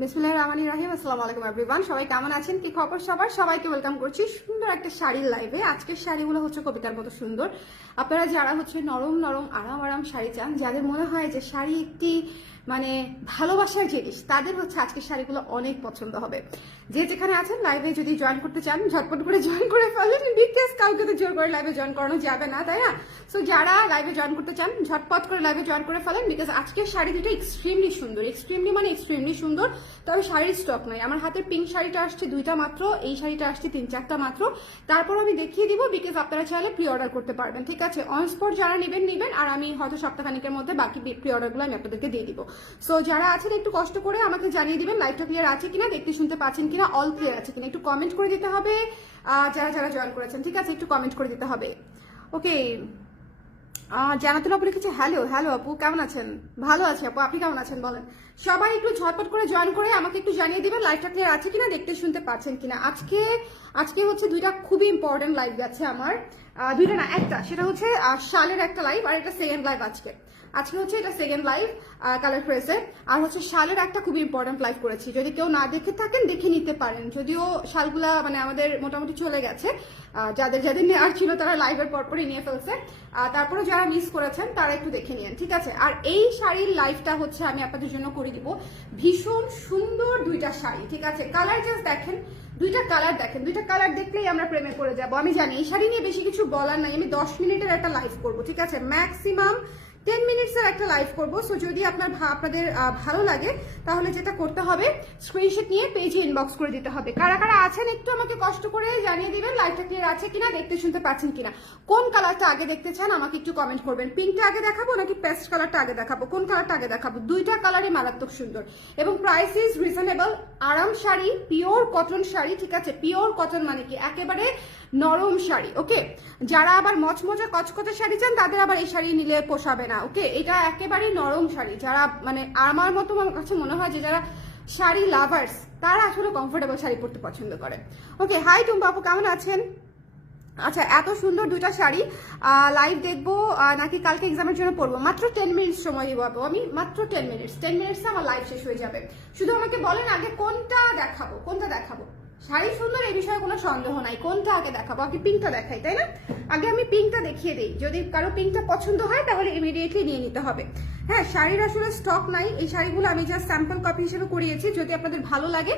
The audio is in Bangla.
বিসমিল্লাহির রহমানির রহিম। আসসালামু আলাইকুম এভরিওয়ান, সবাই কেমন আছেন, কি খবর সবার? সবাইকে ওয়েলকাম করছি সুন্দর একটা শাড়ির লাইভে। আজকের শাড়িগুলো হচ্ছে কবিতার মতো সুন্দর। আপনারা যারা হচ্ছে নরম নরম আরাম আরাম শাড়ি চান, যাদের মনে হয় যে শাড়ি একটি মানে ভালোবাসার জিনিস, তাদের হচ্ছে আজকের শাড়িগুলো অনেক পছন্দ হবে। যে যেখানে আছেন লাইভে যদি জয়েন করতে চান ঝটপট করে জয়েন করে ফেলেন, বিকজ কাউকে তো জোর করে লাইভে জয়েন করানো যাবে না, তাই না? সো যারা লাইভে জয়েন করতে চান ঝটপট করে লাইভে জয়েন করে ফেলেন, বিকজ আজকের শাড়ি দুটো এক্সট্রিমলি সুন্দর, এক্সট্রিমলি সুন্দর। তবে শাড়ির স্টক নাই, আমার হাতের পিঙ্ক শাড়িটা আসছে 2টা মাত্র, এই শাড়িটা আসছে 3-4টা মাত্র। তারপর আমি দেখিয়ে দিব, বিকজ আপনারা চাইলে প্রি অর্ডার করতে পারবেন, ঠিক আছে? অন স্পট যারা নেবেন, আর আমি হয়তো সপ্তাহখানিকের মধ্যে বাকি প্রি অর্ডারগুলো আমি আপনাদেরকে দিয়ে দিব। সো যারা আছেন একটু কষ্ট করে আমাকে জানিয়ে দিবেন লাইভটা ক্লিয়ার আছে কিনা, দেখতে শুনতে পাচ্ছেন কিনা, অল ক্লিয়ার আছে কিনা, একটু কমেন্ট করে দিতে হবে। যারা যারা জয়েন করেছেন, ঠিক আছে, একটু কমেন্ট করে দিতে হবে। ওকে, জানাতুল আপু লিখেছে হ্যালো হ্যালো আপু, কেমন আছেন? ভালো আছে আপু, আপনি কেমন আছেন বলেন? সবাই একটু ঝটপট করে জয়েন করে আমাকে একটু জানিয়ে দিবেন লাইভটা ক্লিয়ার আছে কিনা, দেখতে শুনতে পাচ্ছেন কিনা। আজকে হচ্ছে দুইটা খুবই ইম্পর্টেন্ট লাইভ যাচ্ছে আমার, দুইটা না একটা, সেটা হচ্ছে শালের একটা লাইভ আর এটা সেকেন্ড লাইভ। আজকে হচ্ছে এটা সেকেন্ড লাইভ কালার প্রেসের, আর হচ্ছে শালের একটা খুবই ইম্পর্টেন্ট লাইভ করেছি। যদি কেউ না দেখে থাকেন দেখে নিতে পারেন, যদিও শালগুলা মানে আমাদের মোটামুটি চলে গেছে, যাদের যাদের নেওয়ার ছিল তারা লাইভের পরপরই নিয়ে ফেলছে। তারপরে যারা মিস করেছেন তারা একটু দেখে নিন, ঠিক আছে? আর এই শাড়ির লাইভটা হচ্ছে আমি আপনাদের জন্য করে দিব। ভীষণ সুন্দর দুইটা শাড়ি, ঠিক আছে? কালার জাস্ট দেখেন, দুইটা কালার দেখলেই আমরা প্রেমে পড়ে যাব। আমি জানি এই শাড়ি নিয়ে বেশি কিছু বলার নাই, আমি 10 মিনিটের একটা লাইভ করব, ঠিক আছে? ম্যাক্সিমাম 10 মিনিটসের একটা লাইভ করবো। সো যদি আপনাদের ভালো লাগে তাহলে যেটা করতে হবে, স্ক্রিনশট নিয়ে পেজে ইনবক্স করে দিতে হবে। কারা কারা আছেন একটু আমাকে কষ্ট করে জানিয়ে দিবেন লাইভটা ক্লিয়ার আছে কিনা, দেখতে শুনতে পাচ্ছেন কিনা। কোন কালারটা আগে দেখতে চান আমাকে একটু কমেন্ট করবেন। পিঙ্কটা আগে দেখাবো নাকি পেস্ট কালারটা আগে দেখাবো, কোন কালারটা আগে দেখাবো? দুইটা কালারই মারাত্মক সুন্দর এবং প্রাইস ইজ রিজনেবল। আরাম শাড়ি, পিওর কটন শাড়ি, ঠিক আছে? পিওর কটন মানে কি একেবারে নরম শাড়ি। ওকে, যারা আবার মচমচা কচকচে শাড়ি চান তাদের আবার এই শাড়ি নিলে পোষাবে না। ওকে, এটা একেবারে নরম শাড়ি, যারা মানে আমার মতো, আমার কাছে মনে হয় যে যারা শাড়ি লাভার্স তারা আসলে কমফোর্টেবল শাড়ি পরতে পছন্দ করে। ওকে, হাই টুম্পা আপু, কেমন আছেন? আচ্ছা, এত সুন্দর দুইটা শাড়ি লাইভ দেখবো নাকি কালকে এক্সামের জন্য পড়বো? মাত্র 10 মিনিট সময় দিব আপু, আমি মাত্র 10 মিনিটসে আমার লাইভ শেষ হয়ে যাবে। শুধু আমাকে বলেন আগে কোনটা দেখাবো। শাড়ি সুন্দর, এই বিষয়ে কোনো সন্দেহ নাই। কোনটা আগে দেখাবো? আগে পিঙ্কটা দেখাই, তাই না? আগে আমি পিঙ্কটা দেখিয়ে দিই, যদি কারো পিঙ্কটা পছন্দ হয় তাহলে ইমিডিয়েটলি নিয়ে নিতে হবে। হ্যাঁ, শাড়ির আসলে স্টক নাই, এই শাড়িগুলো আমি জাস্ট স্যাম্পল কপি হিসেবে করিয়েছি। যদি আপনাদের ভালো লাগে